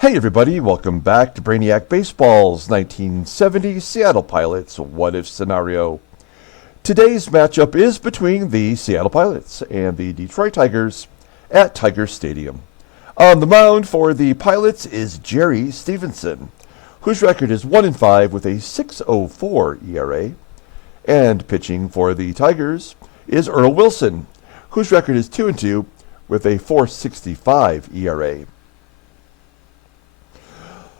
Hey everybody, welcome back to Brainiac Baseball's 1970 Seattle Pilots What If Scenario. Today's matchup is between the Seattle Pilots and the Detroit Tigers at Tiger Stadium. On the mound for the Pilots is Jerry Stephenson, whose record is 1-5 with a 6.04 ERA. And pitching for the Tigers is Earl Wilson, whose record is 2-2 with a 4.65 ERA.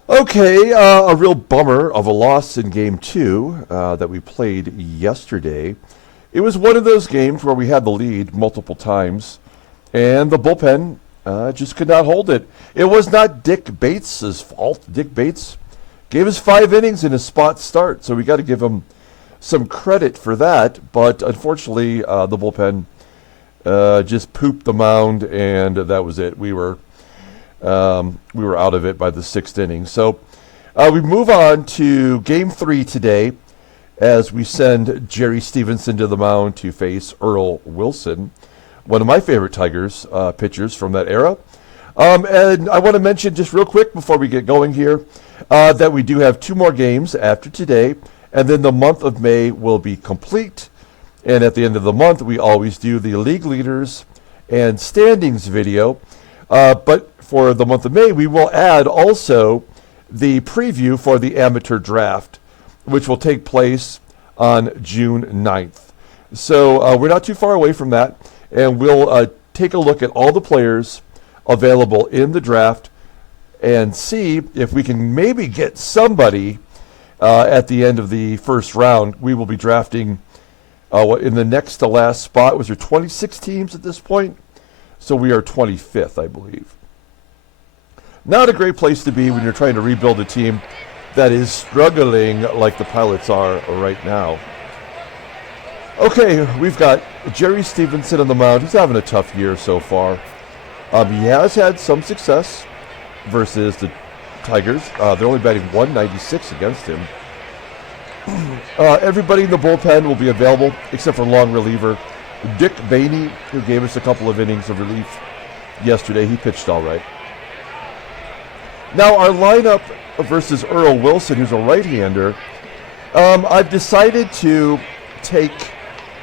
Okay, a real bummer of a loss in Game 2 that we played yesterday. It was one of those games where we had the lead multiple times, and the bullpen just could not hold it. It was not Dick Bates' fault. Dick Bates gave us 5 innings in a spot start, so we got to give him some credit for that. But unfortunately, the bullpen just pooped the mound, and that was it. We were out of it by the 6th inning. So we move on to Game 3 today as we send Jerry Stephenson to the mound to face Earl Wilson, one of my favorite Tigers pitchers from that era. And I want to mention just real quick before we get going here that we do have 2 more games after today, and then the month of May will be complete. And at the end of the month, we always do the league leaders and standings video. But for the month of May, we will add also the preview for the amateur draft, which will take place on June 9th. So we're not too far away from that, and we'll take a look at all the players available in the draft and see if we can maybe get somebody at the end of the first round. We will be drafting in the next to last spot. Was there 26 teams at this point? So we are 25th, I believe. Not a great place to be when you're trying to rebuild a team that is struggling like the Pilots are right now. Okay, we've got Jerry Stephenson on the mound. He's having a tough year so far. He has had some success versus the Tigers. They're only batting .196 against him. Everybody in the bullpen will be available except for long reliever Dick Bainey, who gave us a couple of innings of relief yesterday. He pitched all right. Now, our lineup versus Earl Wilson, who's a right-hander, I've decided to take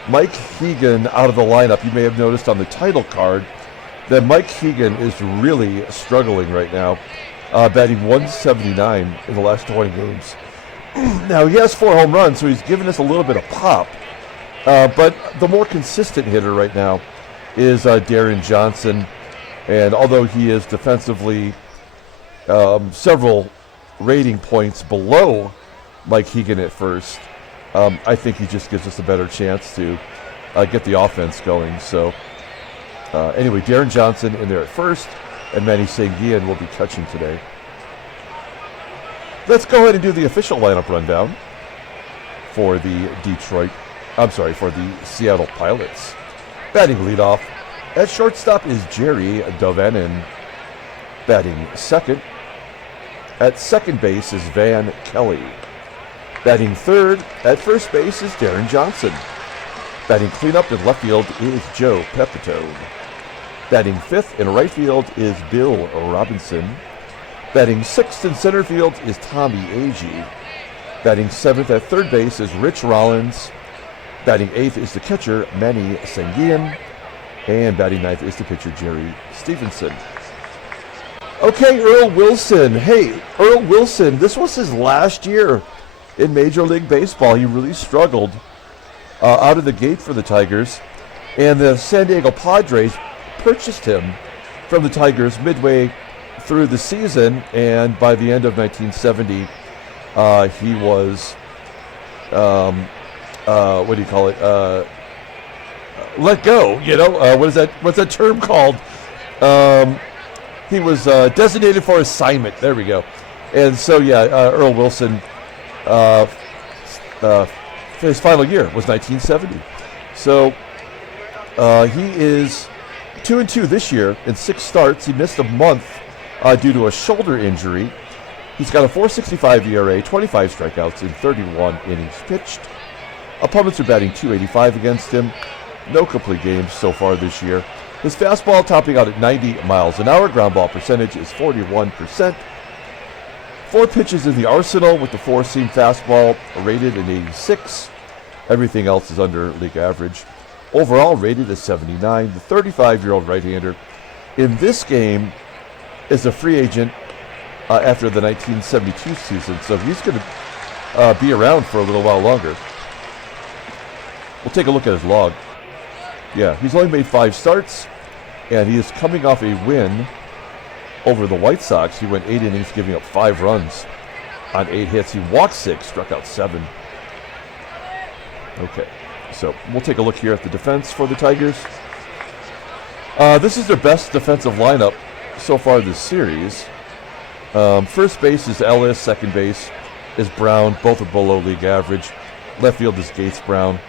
Mike Hegan out of the lineup. You may have noticed on the title card that Mike Hegan is really struggling right now, batting .179 in the last 20 games. Now, he has 4 home runs, so he's given us a little bit of pop. But the more consistent hitter right now is Deron Johnson. And although he is defensively several rating points below Mike Hegan at first, I think he just gives us a better chance to get the offense going. So anyway, Deron Johnson in there at first, and Manny will be catching today. Let's go ahead and do the official lineup rundown for the for the Seattle Pilots. Batting leadoff at shortstop is Jerry DAVANON. Batting second at second base is Van Kelly. Batting third at first base is Deron Johnson. Batting cleanup in left field is Joe PEPITONE. Batting fifth in right field is Bill Robinson. Batting sixth in center field is Tommie AGEE. Batting seventh at third base is Rich Rollins. Batting eighth is the catcher, Manny. And batting ninth is the pitcher, Jerry Stephenson. Okay, Earl Wilson. Hey, Earl Wilson, this was his last year in Major League Baseball. He really struggled out of the gate for the Tigers. And the San Diego Padres purchased him from the Tigers midway through the season. And by the end of 1970, he was... let go, what's that term called? He was designated for assignment. There we go. And so, Earl Wilson, his final year was 1970. So he is 2-2 this year in 6 starts. He missed a month due to a shoulder injury. He's got a 4.65 ERA, 25 strikeouts in 31 innings pitched. Opponents are batting .285 against him. No complete games so far this year. His fastball topping out at 90 miles an hour. Ground ball percentage is 41%. 4 pitches in the arsenal with the 4-seam fastball rated an 86. Everything else is under league average. Overall rated a 79. The 35-year-old right-hander in this game is a free agent after the 1972 season, so he's going to be around for a little while longer. We'll take a look at his log. Yeah, he's only made 5 starts, and he is coming off a win over the White Sox. He went 8 innings, giving up 5 runs on 8 hits. He walked 6, struck out 7. Okay, so we'll take a look here at the defense for the Tigers. This is their best defensive lineup so far this series. First base is Ellis, second base is Brown, both are below league average. Left field is Gates Brown.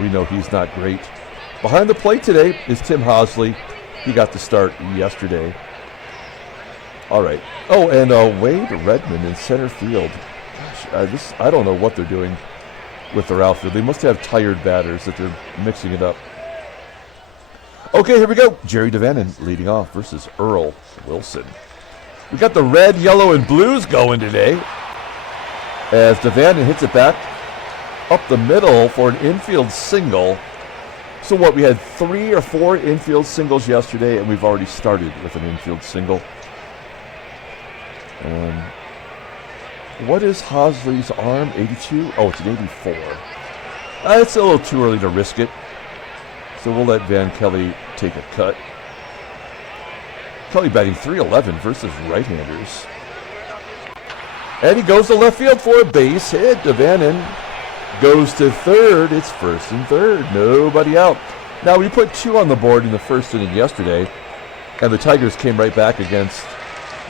We know he's not great. Behind the plate today is Tim Hosley. He got the start yesterday. All right. Oh, and Wade Redmond in center field. Gosh, I don't know what they're doing with their outfield. They must have tired batters that they're mixing it up. Okay, here we go. Jerry DAVANON leading off versus Earl Wilson. We got the red, yellow, and blues going today as DAVANON hits it back up the middle for an infield single. So what, we had 3 or 4 infield singles yesterday, and we've already started with an infield single. What is Hosley's arm? 82? Oh, it's an 84. It's a little too early to risk it. So we'll let Van Kelly take a cut. Kelly batting .311 versus right-handers. And he goes to left field for a base hit. DAVANON goes to third. It's first and third. Nobody out. Now, we put 2 on the board in the first inning yesterday, and the Tigers came right back against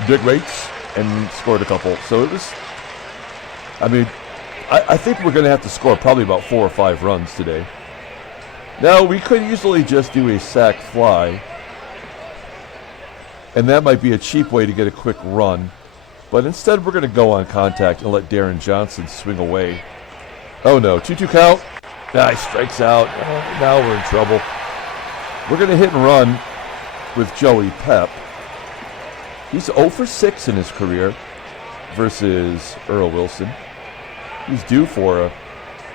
big rates and scored a couple. So it was, I think we're going to have to score probably about 4 or 5 runs today. Now, we could easily just do a sac fly, and that might be a cheap way to get a quick run. But instead, we're going to go on contact and let Deron Johnson swing away. Oh no, 2-2 count. He strikes out. Now we're in trouble. We're going to hit and run with Joey Pep. He's 0 for 6 in his career versus Earl Wilson. He's due for a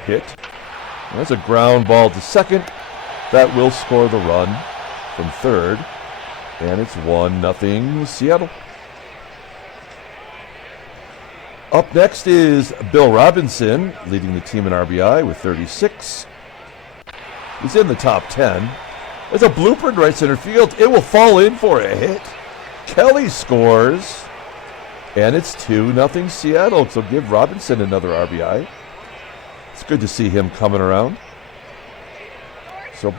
hit. There's a ground ball to second. That will score the run from third. And it's 1-0 Seattle. Up next is Bill Robinson, leading the team in RBI with 36. He's in the top 10. There's a blooper in right center field. It will fall in for a hit. Kelly scores. And it's 2-0 Seattle. So give Robinson another RBI. It's good to see him coming around. So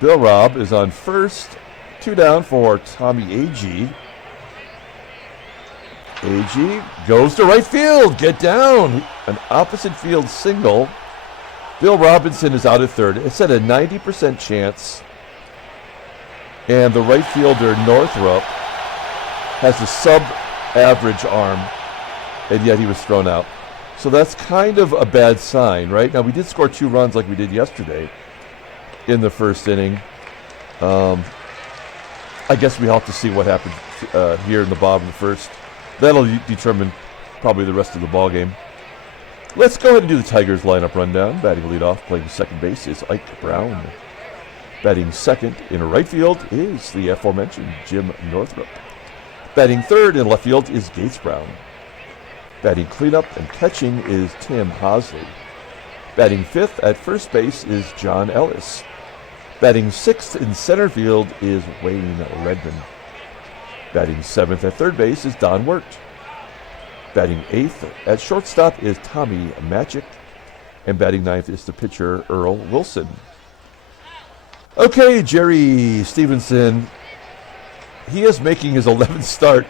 Bill Rob is on first. 2 down for Tommie AGEE. AGEE goes to right field. Get down. An opposite field single. Bill Robinson is out at third. It's at a 90% chance. And the right fielder, Northrup, has a sub-average arm, and yet he was thrown out. So that's kind of a bad sign, right? Now, we did score 2 runs like we did yesterday in the first inning. I guess we'll have to see what happens here in the bottom of the first. That'll determine probably the rest of the ball game. Let's go ahead and do the Tigers lineup rundown. Batting leadoff, playing second base is Ike Brown. Batting second in right field is the aforementioned Jim Northrup. Batting third in left field is Gates Brown. Batting cleanup and catching is Tim Hosley. Batting fifth at first base is John Ellis. Batting sixth in center field is Wayne Redmond. Batting seventh at third base is Don WERT. Batting eighth at shortstop is Tommie MATCHICK. And batting ninth is the pitcher Earl Wilson. Okay, Jerry Stephenson. He is making his 11th start.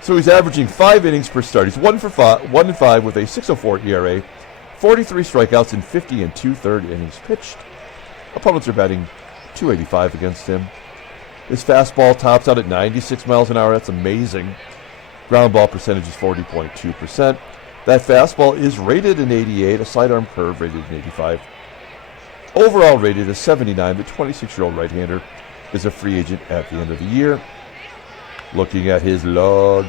So he's averaging 5 innings per start. He's 1 and 5 with a 6.04 ERA, 43 strikeouts in 50 and 2/3 innings pitched. Opponents are batting .285 against him. His fastball tops out at 96 miles an hour. That's amazing. Ground ball percentage is 40.2%. That fastball is rated an 88, a sidearm curve rated an 85. Overall rated a 79. The 26-year-old right-hander is a free agent at the end of the year. Looking at his log.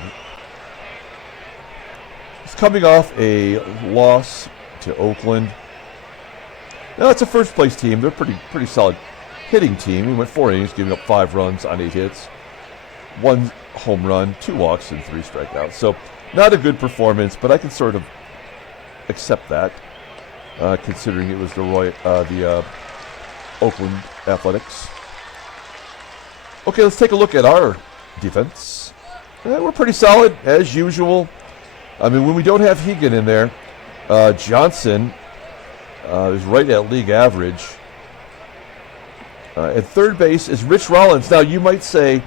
coming off a loss to Oakland. Now, it's a first-place team. They're pretty solid hitting team. We went 4 innings, giving up 5 runs on 8 hits, 1 home run, 2 walks, and 3 strikeouts. So, not a good performance, but I can sort of accept that, considering it was the Oakland Athletics. Okay, let's take a look at our defense. We're pretty solid, as usual. I mean, when we don't have Hegan in there, Johnson is right at league average. At third base is Rich Rollins. Now, you might say,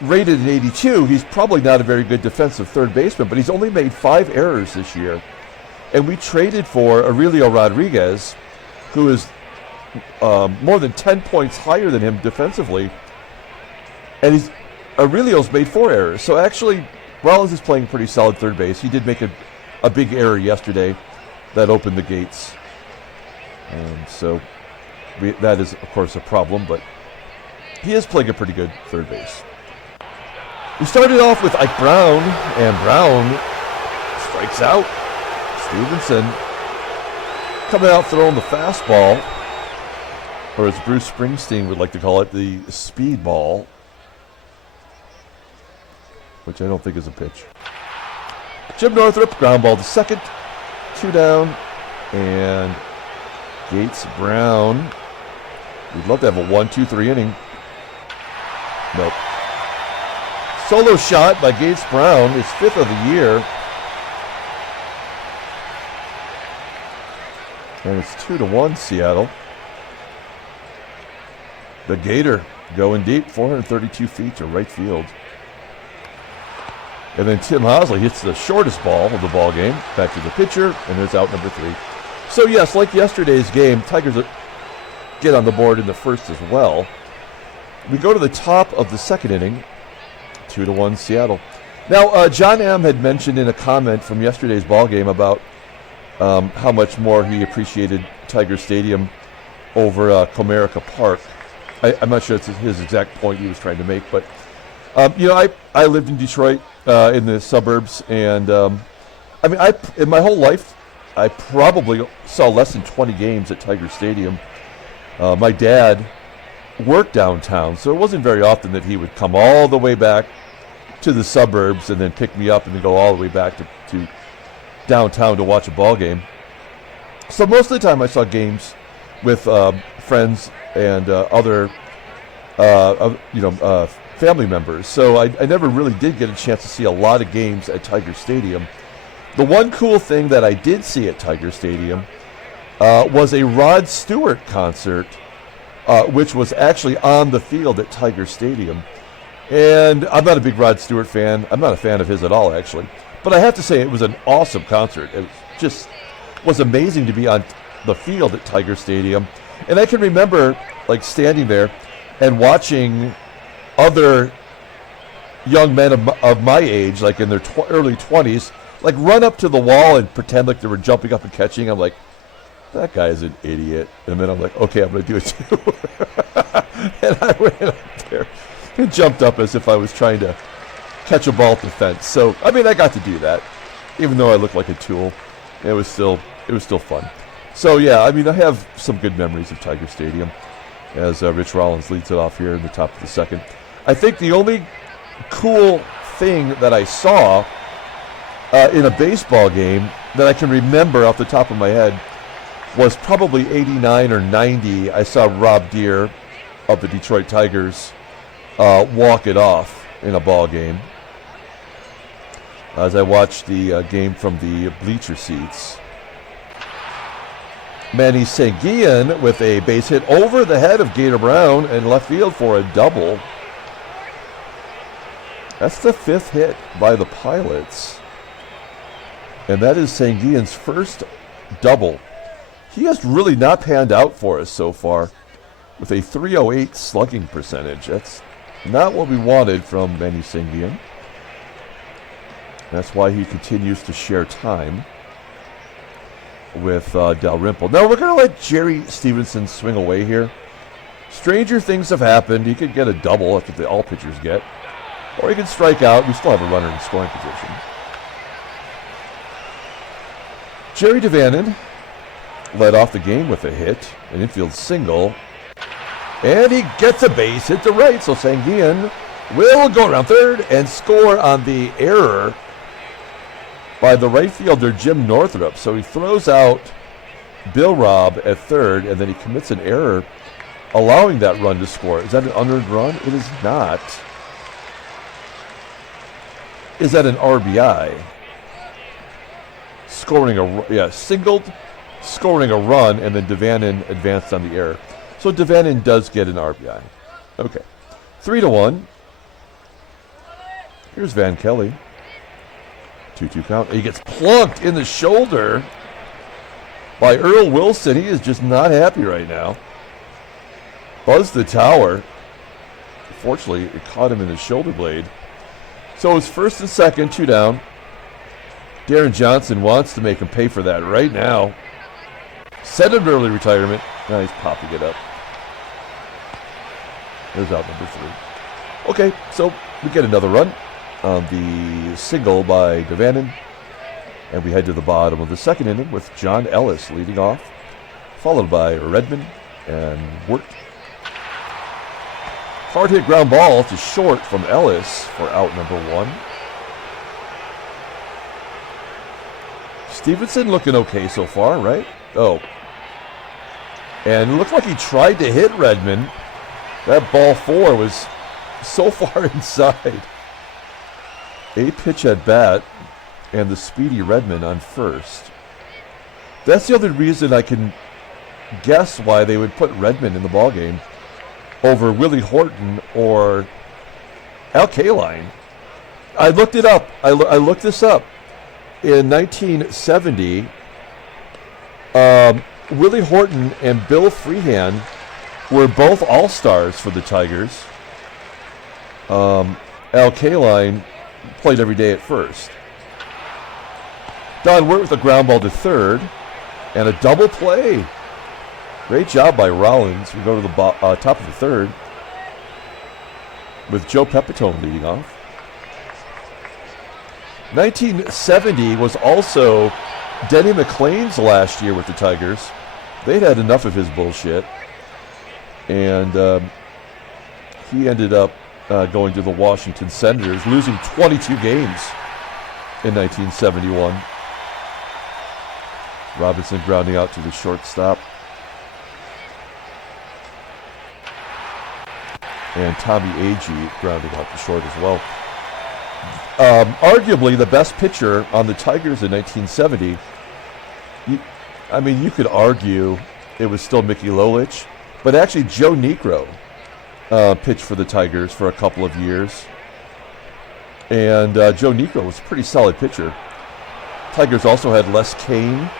rated an 82, he's probably not a very good defensive third baseman, but he's only made 5 errors this year. And we traded for Aurelio Rodriguez, who is more than 10 points higher than him defensively. And Aurelio's made 4 errors. So actually, Rollins is playing pretty solid third base. He did make a big error yesterday that opened the gates. And so that is, of course, a problem, but he is playing a pretty good third base. We started off with Ike Brown, and Brown strikes out. Stephenson coming out throwing the fastball, or as Bruce Springsteen would like to call it, the speedball, which I don't think is a pitch. Jim Northrup, ground ball to second, 2 down, and Gates Brown. We'd love to have a 1-2-3 inning. Nope. Solo shot by Gates Brown, his 5th of the year. And it's 2-1 Seattle. The Gator going deep, 432 feet to right field. And then Tim Hosley hits the shortest ball of the ball game, back to the pitcher, and there's out number 3. So yes, like yesterday's game, Tigers get on the board in the first as well. We go to the top of the second inning, 2-1 Seattle. Now, John M. had mentioned in a comment from yesterday's ball game about how much more he appreciated Tiger Stadium over Comerica Park. I'm not sure it's his exact point he was trying to make, but I lived in Detroit in the suburbs, and I mean, in my whole life, I probably saw less than 20 games at Tiger Stadium. My dad worked downtown, so it wasn't very often that he would come all the way back to the suburbs and then pick me up and then go all the way back to downtown to watch a ball game. So most of the time I saw games with friends and other family members. So I never really did get a chance to see a lot of games at Tiger Stadium. The one cool thing that I did see at Tiger Stadium was a Rod Stewart concert, which was actually on the field at Tiger Stadium. And I'm not a big Rod Stewart fan. I'm not a fan of his at all, actually. But I have to say, it was an awesome concert. It just was amazing to be on the field at Tiger Stadium. And I can remember, like, standing there and watching other young men of my age, like in their early 20s, like run up to the wall and pretend like they were jumping up and catching. I'm like, that guy's an idiot. And then I'm like, okay, I'm going to do it too. And I went up there and jumped up as if I was trying to catch a ball at the fence. So, I mean, I got to do that, even though I looked like a tool. It was still fun. So, yeah, I mean, I have some good memories of Tiger Stadium as Rich Rollins leads it off here in the top of the second. I think the only cool thing that I saw in a baseball game that I can remember off the top of my head was probably 89 or 90. I saw Rob Deere of the Detroit Tigers walk it off in a ball game as I watched the game from the bleacher seats. Manny SANGUILLEN with a base hit over the head of Gator Brown in left field for a double. That's the 5th hit by the Pilots. And that is SANGUILLEN's first double. He has really not panned out for us so far with a .308 slugging percentage. That's not what we wanted from Manny SANGUILLEN. That's why he continues to share time with Dalrymple. Now we're going to let Jerry Stephenson swing away here. Stranger things have happened. He could get a double. That's what all pitchers get. Or he can strike out. We still have a runner in scoring position. Jerry DAVANON led off the game with a hit, an infield single. And he gets a base hit to right, so SANGUILLEN will go around third and score on the error by the right fielder, Jim Northrup. So he throws out Bill Robb at third, and then he commits an error, allowing that run to score. Is that an unearned run? It is not. Is that an RBI? Singled, scoring a run, and then DAVANON advanced on the error. So DAVANON does get an RBI. Okay. 3-1. Here's Van Kelly. 2-2 count. He gets plunked in the shoulder by Earl Wilson. He is just not happy right now. Buzzed the tower. Fortunately, it caught him in the shoulder blade. So it's first and second, 2 down. Deron Johnson wants to make him pay for that right now. Send him to early retirement. Now he's popping it up. There's out number 3. Okay, so we get another run on the single by DAVANON. And we head to the bottom of the second inning with John Ellis leading off, followed by REDMOND and WERT. Hard hit ground ball to short from Ellis for out number 1. Stephenson looking okay so far, right? Oh. And it looked like he tried to hit REDMOND. That ball 4 was so far inside. A pitch at bat, and the speedy REDMOND on first. That's the other reason I can guess why they would put REDMOND in the ballgame over Willie Horton or Al Kaline. I looked it up. I looked this up. In 1970, Willie Horton and Bill Freehand were both all-stars for the Tigers. Al Kaline played every day at first. Don Wirt with a ground ball to third and a double play. Great job by Rollins. We go to the top of the third with Joe Pepitone leading off. 1970 was also Denny McLain's last year with the Tigers. They'd had enough of his bullshit. And he ended up going to the Washington Senators, losing 22 games in 1971. Robinson grounding out to the shortstop. And Tommie AGEE grounding out to short as well. Arguably the best pitcher on the Tigers in 1970. You could argue it was still Mickey Lolich, but actually Joe Niekro pitched for the Tigers for a couple of years. And Joe Niekro was a pretty solid pitcher. Tigers also had Les Kane,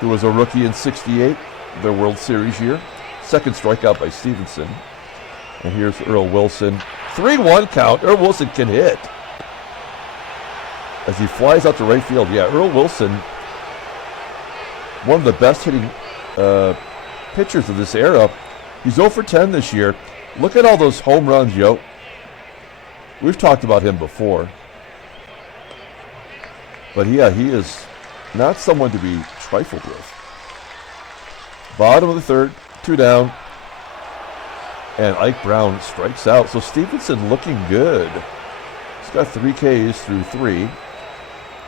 who was a rookie in 68, their World Series year. Second strikeout by Stephenson. And here's Earl Wilson. 3-1 count. Earl Wilson can hit. As he flies out to right field. Yeah, Earl Wilson, one of the best hitting pitchers of this era. He's 0 for 10 this year. Look at all those home runs, yo. We've talked about him before. But yeah, he is not someone to be trifled with. Bottom of the third, 2 down. And Ike Brown strikes out. So Stephenson looking good. He's got 3 Ks through 3.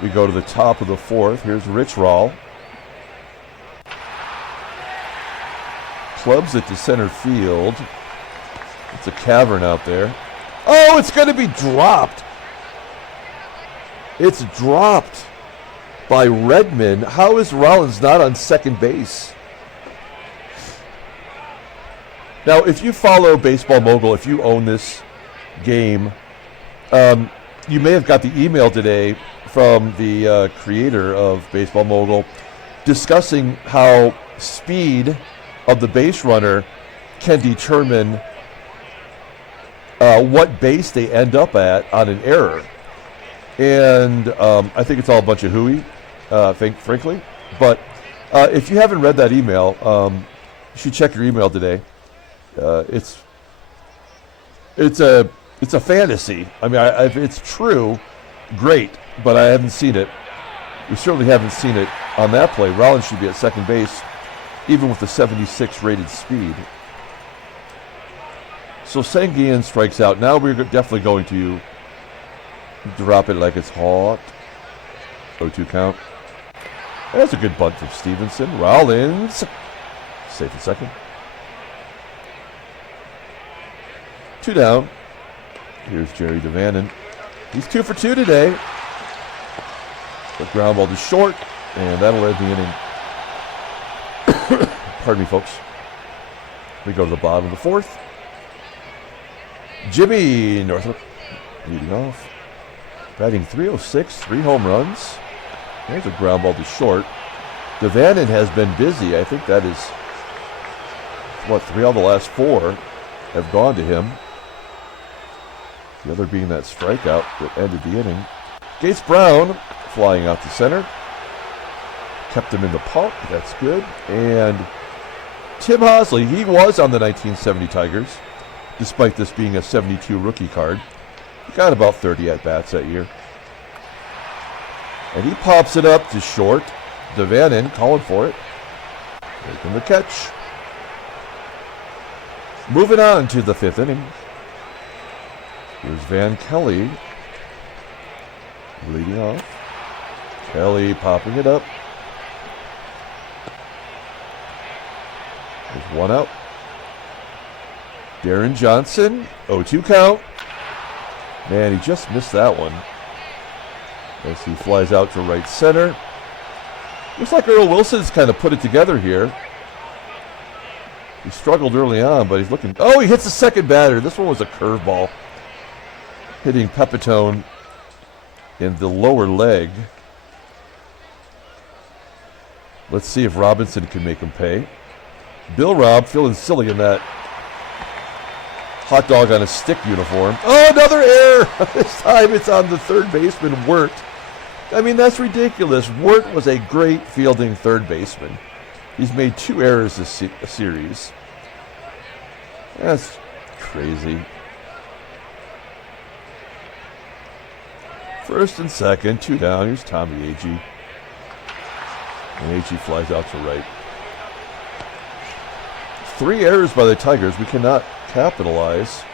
We go to the top of the fourth. Here's Rich Rawl. Clubs it to center field. It's a cavern out there. Oh, it's going to be dropped. It's dropped by REDMOND. How is Rollins not on second base? Now, if you follow Baseball Mogul, if you own this game, you may have got the email today from the creator of Baseball Mogul discussing how speed of the base runner can determine what base they end up at on an error. And I think it's all a bunch of hooey, frankly. But if you haven't read that email, you should check your email today. It's a It's a fantasy. I mean, if it's true, great, but I haven't seen it. We certainly haven't seen it on that play. Rollins should be at second base, even with the 76 rated speed. So SANGUILLEN strikes out. Now we're definitely going to drop it like it's hot. 0-2 count. That's a good bunt from Stephenson. Rollins, safe at second. 2 down. Here's Jerry DAVANON. He's 2 for 2 today. The ground ball to short, and that'll end the inning. Pardon me, folks. We go to the bottom of the fourth. Jimmy Northrup leading off. Batting .306, 3 home runs. There's a ground ball to short. DAVANON has been busy. I think that is, 3 out of the last 4 have gone to him. The other being that strikeout that ended the inning. Gates Brown flying out to center. Kept him in the park. That's good. And Tim Hosley, he was on the 1970 Tigers, despite this being a 72 rookie card. He got about 30 at-bats that year. And he pops it up to short. DAVANON calling for it. Making the catch. Moving on to the 5th inning. Here's Van Kelly leading off. Kelly popping it up. There's 1 out. Deron Johnson, 0-2 count. Man, he just missed that one. As he flies out to right center. Looks like Earl Wilson's kind of put it together here. He struggled early on, but he's looking... Oh, he hits the second batter. This one was a curveball. Hitting PEPITONE in the lower leg. Let's see if Robinson can make him pay. Bill Robb feeling silly in that hot dog on a stick uniform. Oh, another error! This time it's on the third baseman, WERT. I mean, that's ridiculous. WERT was a great fielding third baseman. He's made 2 errors this series. That's crazy. First and second, 2 down. Here's Tommie, AGEE. And AGEE flies out to right. 3 errors by the Tigers. We cannot capitalize.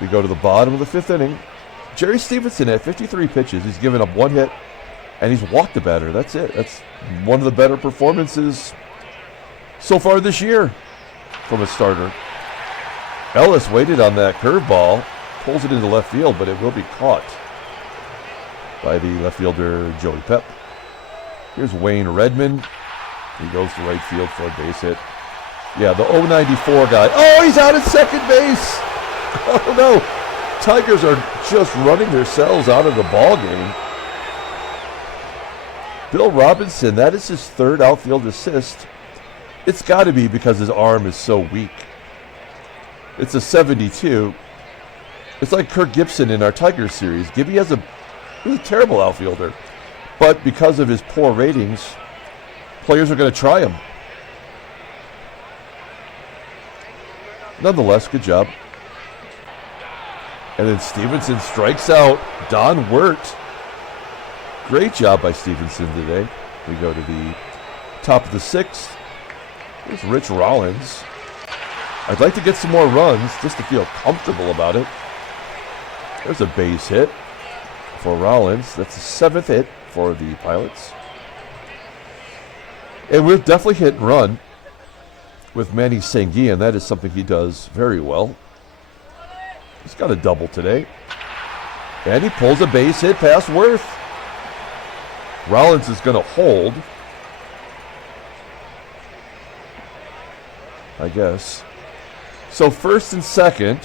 We go to the bottom of the 5th inning. Jerry Stephenson at 53 pitches. He's given up 1 hit, and he's walked the batter. That's it. That's one of the better performances so far this year from a starter. ELLIS waited on that curveball, pulls it into left field, but it will be caught by the left fielder, Joey Pep. Here's Wayne Redmond. He goes to right field for a base hit. Yeah, the 094 guy. Oh, he's out at second base. Oh, no. Tigers are just running themselves out of the ball game. Bill Robinson, that is his 3rd outfield assist. It's got to be because his arm is so weak. It's a 72. It's like Kirk Gibson in our Tigers series. Gibby he's a terrible outfielder. But because of his poor ratings, players are going to try him. Nonetheless, good job. And then Stephenson strikes out Don WERT. Great job by Stephenson today. We go to the top of the 6th. There's Rich Rollins. I'd like to get some more runs just to feel comfortable about it. There's a base hit for Rollins. That's the 7th hit for the Pilots. And we'll definitely hit and run with Manny SANGUILLEN. That is something he does very well. He's got a double today. And he pulls a base hit past WERT. Rollins is going to hold, I guess. So first and second.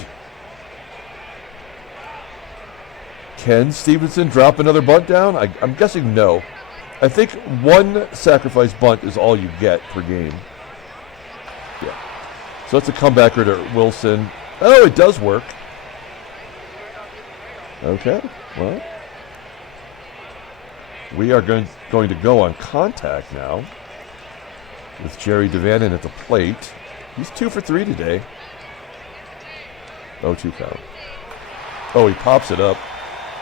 Can Stephenson drop another bunt down? I'm guessing no. I think 1 sacrifice bunt is all you get per game. Yeah. So it's a comebacker to Wilson. Oh, it does work. Okay, well. We are going to go on contact now with Jerry DAVANON at the plate. He's 2 for 3 today. 0-2 count. Oh, he pops it up.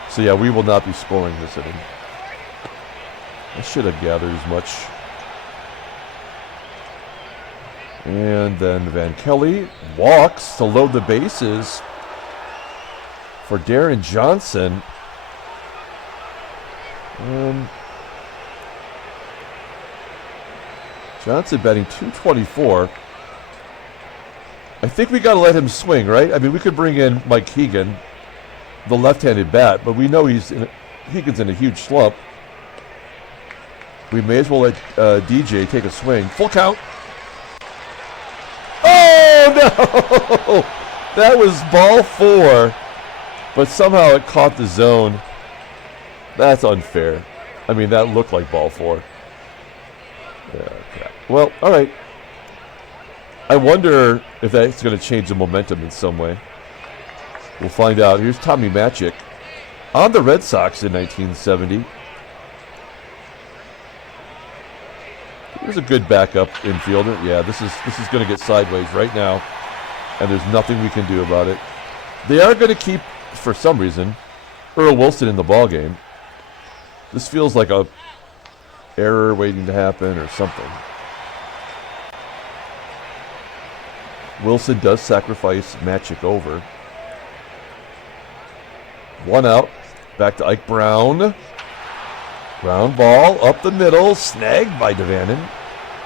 So yeah, we will not be scoring this inning. I should have gathered as much. And then Van Kelly walks to load the bases for Deron Johnson. Johnson batting .224. I think we got to let him swing, right? I mean, we could bring in Mike Keegan, the left-handed bat, but we know Keegan's in a huge slump. We may as well let DJ take a swing. Full count. Oh, no! That was ball 4, but somehow it caught the zone. That's unfair. I mean, that looked like ball 4. Yeah, okay. Well, all right. I wonder if that's going to change the momentum in some way. We'll find out. Here's Tommie MATCHICK on the Red Sox in 1970. Here's a good backup infielder. Yeah, this is going to get sideways right now, and there's nothing we can do about it. They are going to keep, for some reason, Earl Wilson in the ballgame. This feels like a error waiting to happen or something. Wilson does sacrifice MATCHICK over. 1 out. Back to Ike Brown. Ground ball up the middle. Snagged by DAVANON.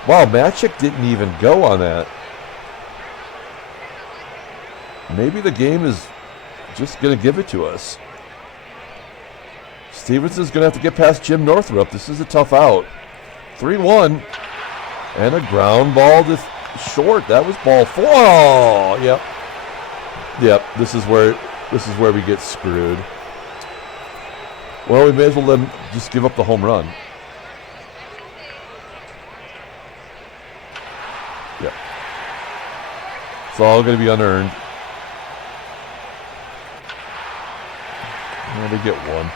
Wow, MATCHICK didn't even go on that. Maybe the game is just going to give it to us. Stephenson's going to have to get past Jim Northrup. This is a tough out. 3-1. And a ground ball to short. That was ball 4. Oh, yep. Yep, this is where we get screwed. Well, we may as well let him just give up the home run. Yep. It's all going to be unearned. And they get 1.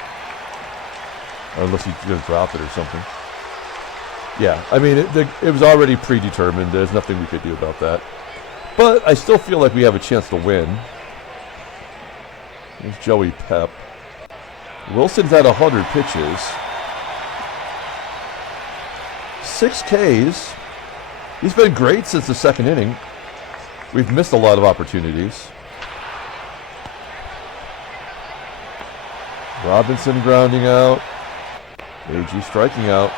Unless he's going to drop it or something. Yeah, I mean, it was already predetermined. There's nothing we could do about that. But I still feel like we have a chance to win. There's Joey Pep. Wilson's at 100 pitches. 6 Ks. He's been great since the second inning. We've missed a lot of opportunities. Robinson grounding out. AGEE striking out.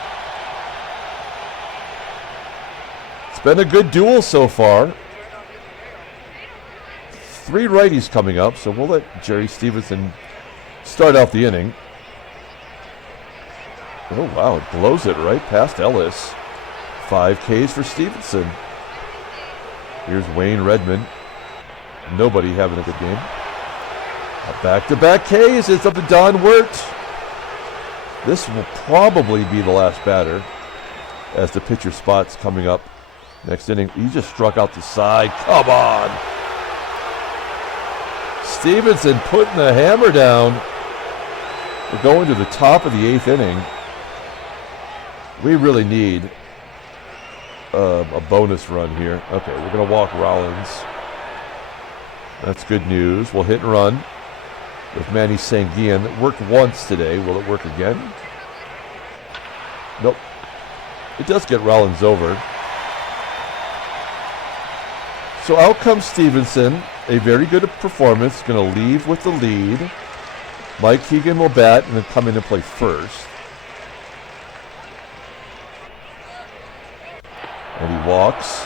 It's been a good duel so far. 3 righties coming up, so we'll let Jerry Stephenson start out the inning. Oh, wow, it blows it right past Ellis. 5 Ks for Stephenson. Here's Wayne Redmond. Nobody having a good game. A back-to-back Ks. It's up to Don WERT. This will probably be the last batter as the pitcher spot's coming up next inning. He just struck out the side. Come on. Stephenson putting the hammer down. We're going to the top of the 8th inning. We really need a bonus run here. Okay, we're going to walk Rollins. That's good news. We'll hit and run with Manny SANGUILLEN. It worked once today. Will it work again? Nope. It does get Rollins over. So out comes Stephenson. A very good performance. Going to leave with the lead. Mike Keegan will bat and then come in and play first. And he walks.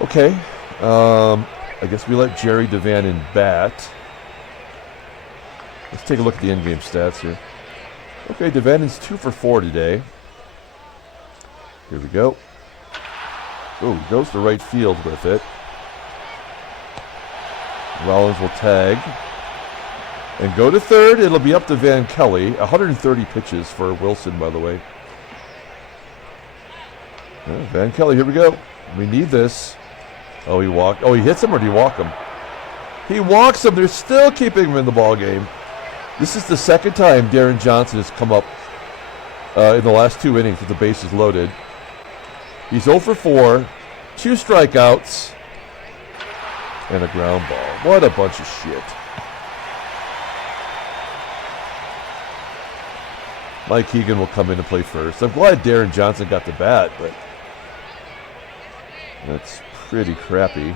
Okay. I guess we let Jerry DAVANON bat. Let's take a look at the in-game stats here. Okay, DAVANON's 2 for 4 today. Here we go. Oh, goes to right field with it. Rollins will tag. And go to third. It'll be up to Van Kelly. 130 pitches for Wilson, by the way. Van Kelly, here we go. We need this. Oh, he walked. Oh, he hits him, or did he walk him? He walks him. They're still keeping him in the ball game. This is the second time Deron Johnson has come up in the last 2 innings with the bases loaded. He's 0 for 4. 2 strikeouts and a ground ball. What a bunch of shit. Mike Keegan will come in and play first. I'm glad Deron Johnson got the bat, but that's pretty crappy.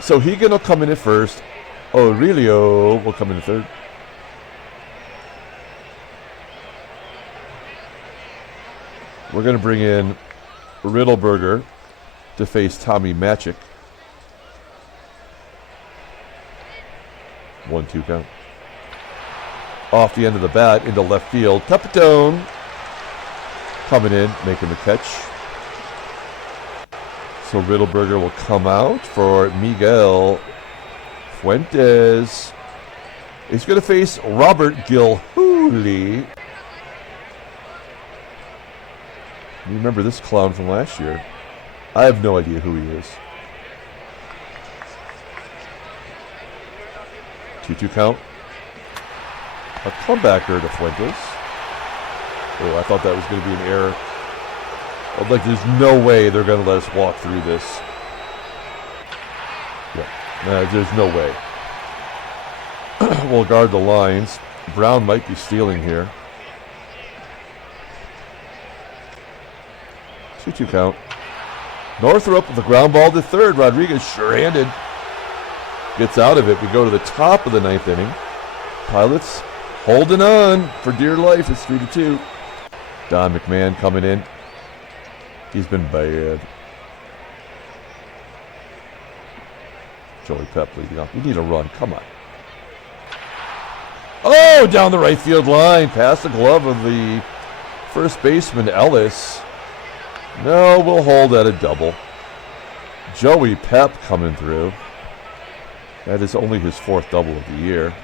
So Keegan will come in at first. Aurelio will come in at third. We're going to bring in Riddleberger to face Tommie MATCHICK. 1-2 count. Off the end of the bat into left field. PEPITONE coming in, making the catch. So Riddleberger will come out for Miguel Fuentes. He's going to face Robert Gilhooly. You remember this clown from last year? I have no idea who he is. 2-2 count. A comebacker to Fuentes. Oh, I thought that was going to be an error. I'm like, there's no way they're going to let us walk through this. Yeah, there's no way. We'll guard the lines. Brown might be stealing here. 2-2 count. Northrup with the ground ball to third. Rodriguez sure-handed. Gets out of it. We go to the top of the 9th inning. Pilots holding on for dear life. It's 3-2. Don McMahon coming in. He's been bad. Joey Pep leading off. We need a run. Come on. Oh, down the right field line. Past the glove of the first baseman, Ellis. No, we'll hold at a double. Joey Pep coming through. That is only his 4th double of the year.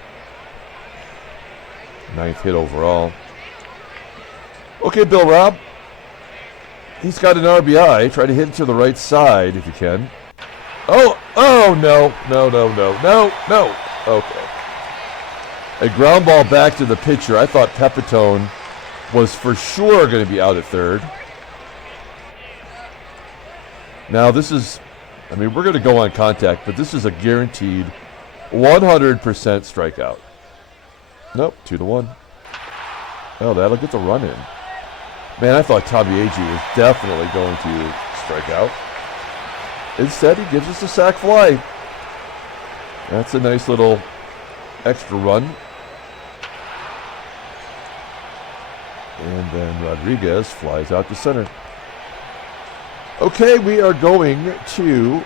9th hit overall. Okay, Bill Robb. He's got an RBI. Try to hit it to the right side if you can. Oh, no. Okay. A ground ball back to the pitcher. I thought PEPITONE was for sure going to be out at third. Now this is, I mean, we're going to go on contact, but this is a guaranteed 100% strikeout. Nope, 2-1. Oh, that'll get the run in. Man, I thought Tommie AGEE was definitely going to strike out. Instead, he gives us a sac fly. That's a nice little extra run. And then Rodriguez flies out to center. Okay, we are going to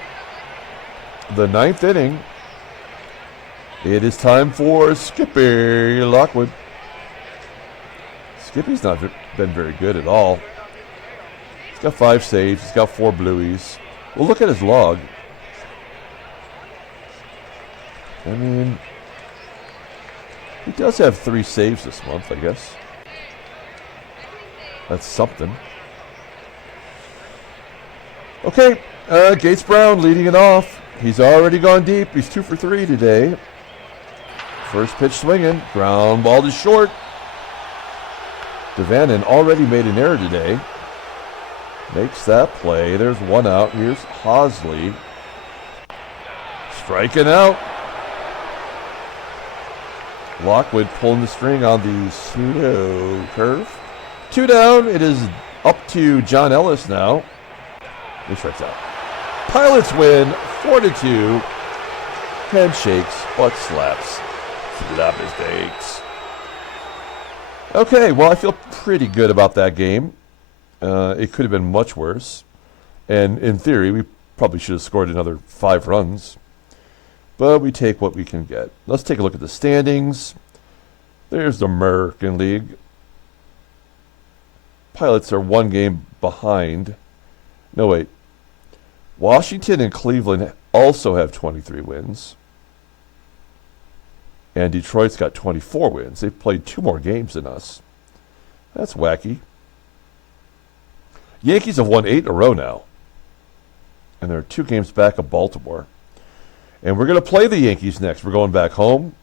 the 9th inning. It is time for Skippy Lockwood. Skippy's not been very good at all. He's got 5 saves. He's got 4 blueies. Well, look at his log. I mean, he does have 3 saves this month, I guess. That's something. Okay, Gates Brown leading it off. He's already gone deep. He's 2 for 3 today. First pitch swinging. Ground ball to short. DAVANON already made an error today. Makes that play. There's 1 out. Here's HOSLEY. Striking out. Lockwood pulling the string on the pseudo curve. 2 down. It is up to John Ellis now. He strikes out. Pilots win 4-2. Handshakes, butt slaps, slap mistakes. Okay, well, I feel pretty good about that game. It could have been much worse. And in theory, we probably should have scored another 5 runs. But we take what we can get. Let's take a look at the standings. There's the American League. Pilots are 1 game behind. No, wait. Washington and Cleveland also have 23 wins. And Detroit's got 24 wins. They've played 2 more games than us. That's wacky. Yankees have won 8 in a row now. And they're 2 games back of Baltimore. And we're going to play the Yankees next. We're going back home.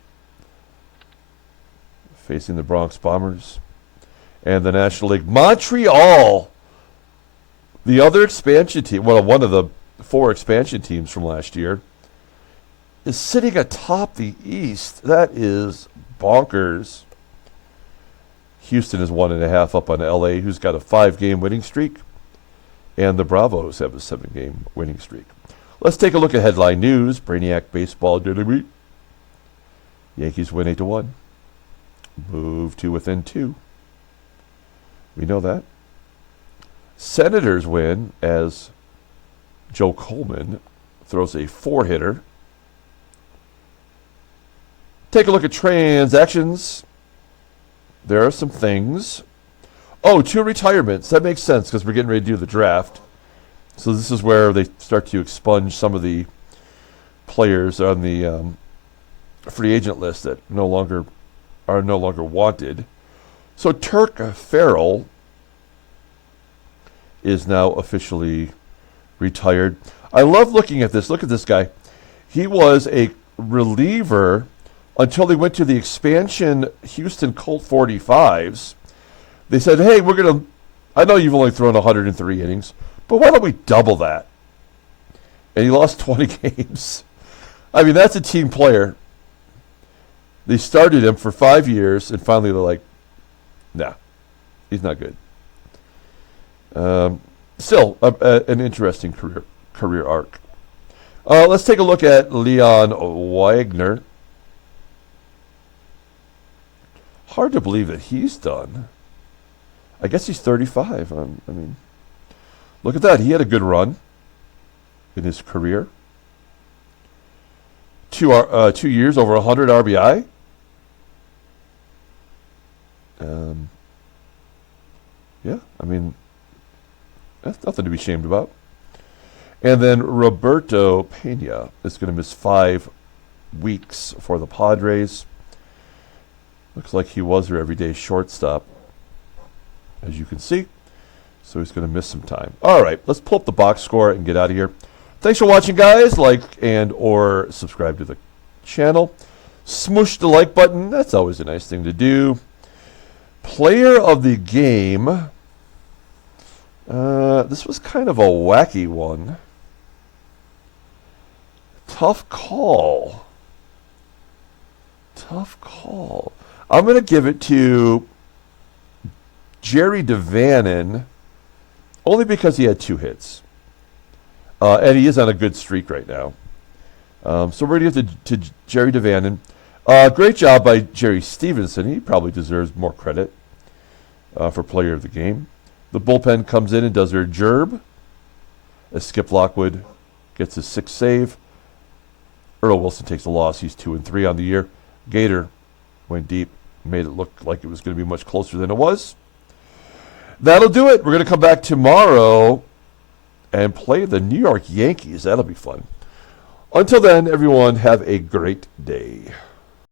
Facing the Bronx Bombers. And the National League. Montreal. The other expansion team, well, one of the 4 expansion teams from last year, is sitting atop the East. That is bonkers. Houston is 1.5 up on LA, who's got a 5-game winning streak. And the Bravos have a 7-game winning streak. Let's take a look at headline news. Brainiac baseball daily week. Yankees win 8-1. Move to within 2. We know that. Senators win as Joe Coleman throws a 4-hitter. Take a look at transactions. There are some things. Oh, 2 retirements. That makes sense because we're getting ready to do the draft. So this is where they start to expunge some of the players on the free agent list that are no longer wanted. So Turk Farrell is now officially retired. I love looking at this. Look at this guy. He was a reliever until they went to the expansion Houston Colt 45s. They said, hey, I know you've only thrown 103 innings, but why don't we double that? And he lost 20 games. I mean, that's a team player. They started him for 5 years, and finally they're like, nah, he's not good. Still, an interesting career arc. Let's take a look at Leon Wagner. Hard to believe that he's done. I guess he's 35. I mean, look at that. He had a good run in his career. 2 years, over 100 RBI. Yeah, I mean, that's nothing to be ashamed about. And then Roberto Pena is going to miss 5 weeks for the Padres. Looks like he was their everyday shortstop, as you can see. So he's going to miss some time. All right, let's pull up the box score and get out of here. Thanks for watching, guys. Like and or subscribe to the channel. Smoosh the like button. That's always a nice thing to do. Player of the game. This was kind of a wacky one. Tough call. Tough call. I'm going to give it to Jerry DAVANON, only because he had 2 hits. And he is on a good streak right now. So we're going to give it to Jerry DAVANON. Great job by Jerry Stephenson. He probably deserves more credit for player of the game. The bullpen comes in and does their gerb, as Skip Lockwood gets his 6th save. Earl Wilson takes a loss. He's 2-3 on the year. Gator went deep, made it look like it was going to be much closer than it was. That'll do it. We're going to come back tomorrow and play the New York Yankees. That'll be fun. Until then, everyone, have a great day.